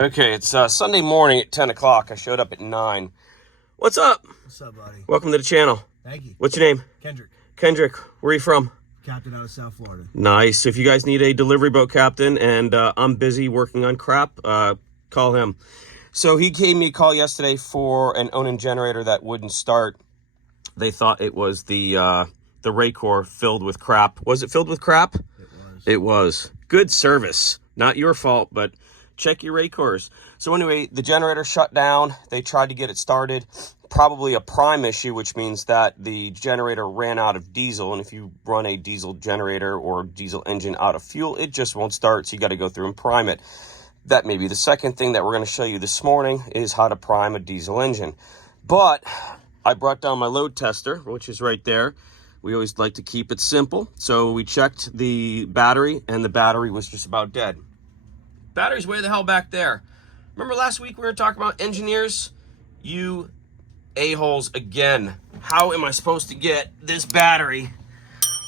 Okay, it's Sunday morning at 10 o'clock. I showed up at 9. What's up? What's up, buddy? Welcome to the channel. Thank you. What's your name? Kendrick. Kendrick. Where are you from? Captain out of South Florida. Nice. If you guys need a delivery boat captain and I'm busy working on crap, call him. So he gave me a call yesterday for an Onan generator that wouldn't start. They thought it was the Raycor filled with crap. Was it filled with crap? It was. It was. Good service. Not your fault, but check your Raycors. So anyway, the generator shut down. They tried to get it started. Probably a prime issue, which means that the generator ran out of diesel. And if you run a diesel generator or diesel engine out of fuel, it just won't start. So you got to go through and prime it. That may be the second thing that we're going to show you this morning is how to prime a diesel engine. But I brought down my load tester, which is right there. We always like to keep it simple. So we checked the battery, and the battery was just about dead. Battery's way the hell back there. Remember last week we were talking about engineers? You a-holes again. How am I supposed to get this battery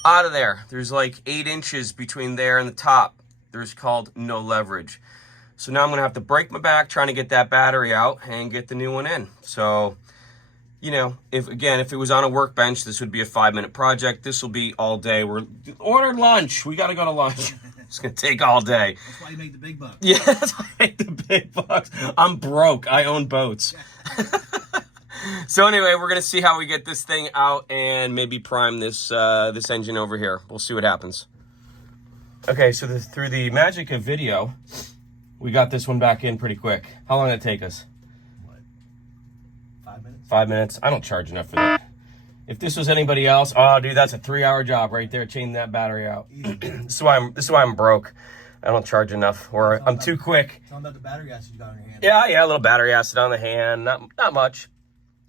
out of there? There's like 8 inches between there and the top. There's called no leverage. So now I'm gonna have to break my back trying to get that battery out and get the new one in. So, you know, if it was on a workbench, this would be a 5-minute project. This will be all day. We're ordered lunch. We gotta go to lunch. It's gonna take all day. That's why you make the big bucks. Yeah, that's why I make the big bucks. I'm broke. I own boats. So anyway, we're gonna see how we get this thing out and maybe prime this this engine over here. We'll see what happens. Okay, so through the magic of video, we got this one back in pretty quick. How long did it take us? What? 5 minutes? 5 minutes. I don't charge enough for that. If this was anybody else, oh dude, that's a 3-hour job right there, changing that battery out. This is why I'm broke. I don't charge enough, or I'm too quick. Tell them about the battery acid you got on your hand. Yeah, a little battery acid on the hand, not much.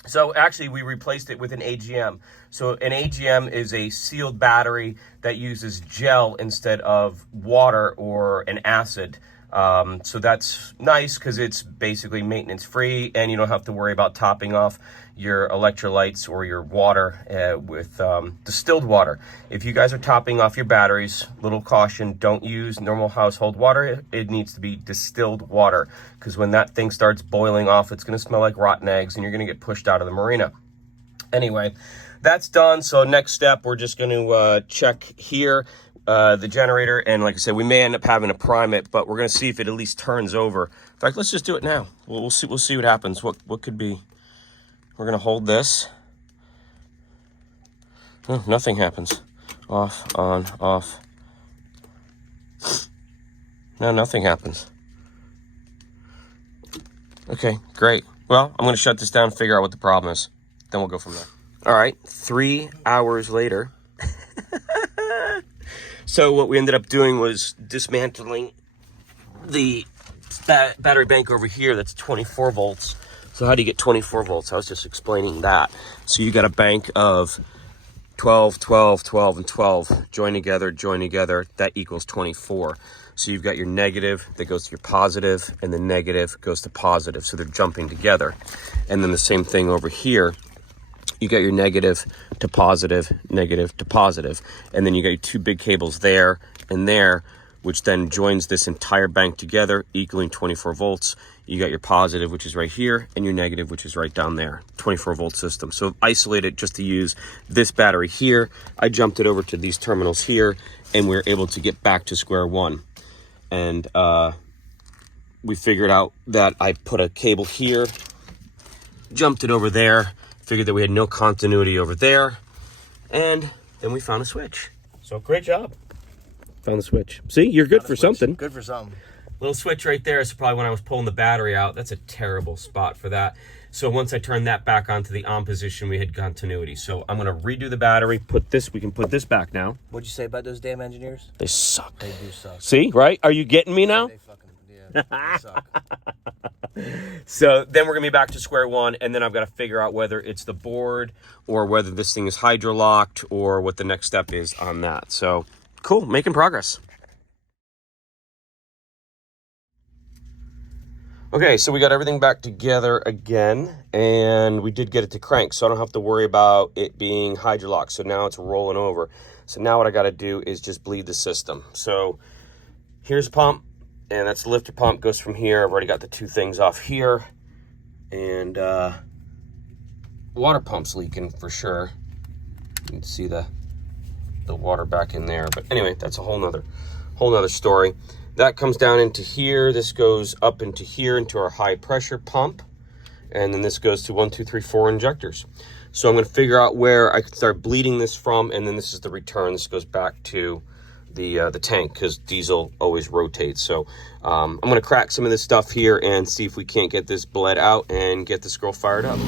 So actually we replaced it with an AGM. So an AGM is a sealed battery that uses gel instead of water or an acid. So that's nice because it's basically maintenance free and you don't have to worry about topping off your electrolytes or your water with distilled water. If you guys are topping off your batteries, little caution, don't use normal household water. It needs to be distilled water because when that thing starts boiling off, it's going to smell like rotten eggs and you're going to get pushed out of the marina. Anyway, that's done. So next step, we're just going to check here. The generator, and like I said, we may end up having to prime it, but we're gonna see if it at least turns over. In fact, let's just do it now. We'll see what happens. What could be. We're gonna hold this. Oh, nothing happens. Off, on, off. No, nothing happens. Okay, great. Well, I'm gonna shut this down and figure out what the problem is. Then we'll go from there. All right, 3 hours later. So what we ended up doing was dismantling the battery bank over here. That's 24 volts. So how do you get 24 volts? I was just explaining that. So you got a bank of 12, 12, 12, and 12. Join together. That equals 24. So you've got your negative that goes to your positive, and the negative goes to positive. So they're jumping together. And then the same thing over here. You got your negative to positive, negative to positive. And then you got your 2 big cables there and there, which then joins this entire bank together, equaling 24 volts. You got your positive, which is right here, and your negative, which is right down there. 24 volt system. So isolate it just to use this battery here. I jumped it over to these terminals here, and we were able to get back to square one. And we figured out that I put a cable here, jumped it over there, figured that we had no continuity over there, and then we found a switch. So great job. Found the switch. See, you're good for something. Good for something. Little switch right there is probably when I was pulling the battery out. That's a terrible spot for that. So once I turned that back onto the on position, we had continuity. So I'm gonna redo the battery, we can put this back now. What'd you say about those damn engineers? They suck. They do suck. See, right? Are you getting me now? They fucking, yeah, they suck. So then we're gonna be back to square one, and then I've got to figure out whether it's the board or whether this thing is hydrolocked or what the next step is on that. So cool, making progress. Okay, so we got everything back together again, and we did get it to crank, so I don't have to worry about it being hydrolocked. So now it's rolling over. So now what I got to do is just bleed the system. So here's a pump. And that's the lifter pump, goes from here. I've already got the 2 things off here. And water pump's leaking for sure. You can see the water back in there. But anyway, that's a whole nother story. That comes down into here. This goes up into here into our high pressure pump. And then this goes to 1, 2, 3, 4 injectors. So I'm going to figure out where I can start bleeding this from, and then this is the return. This goes back to the tank because diesel always rotates. So I'm going to crack some of this stuff here and see if we can't get this bled out and get this girl fired up.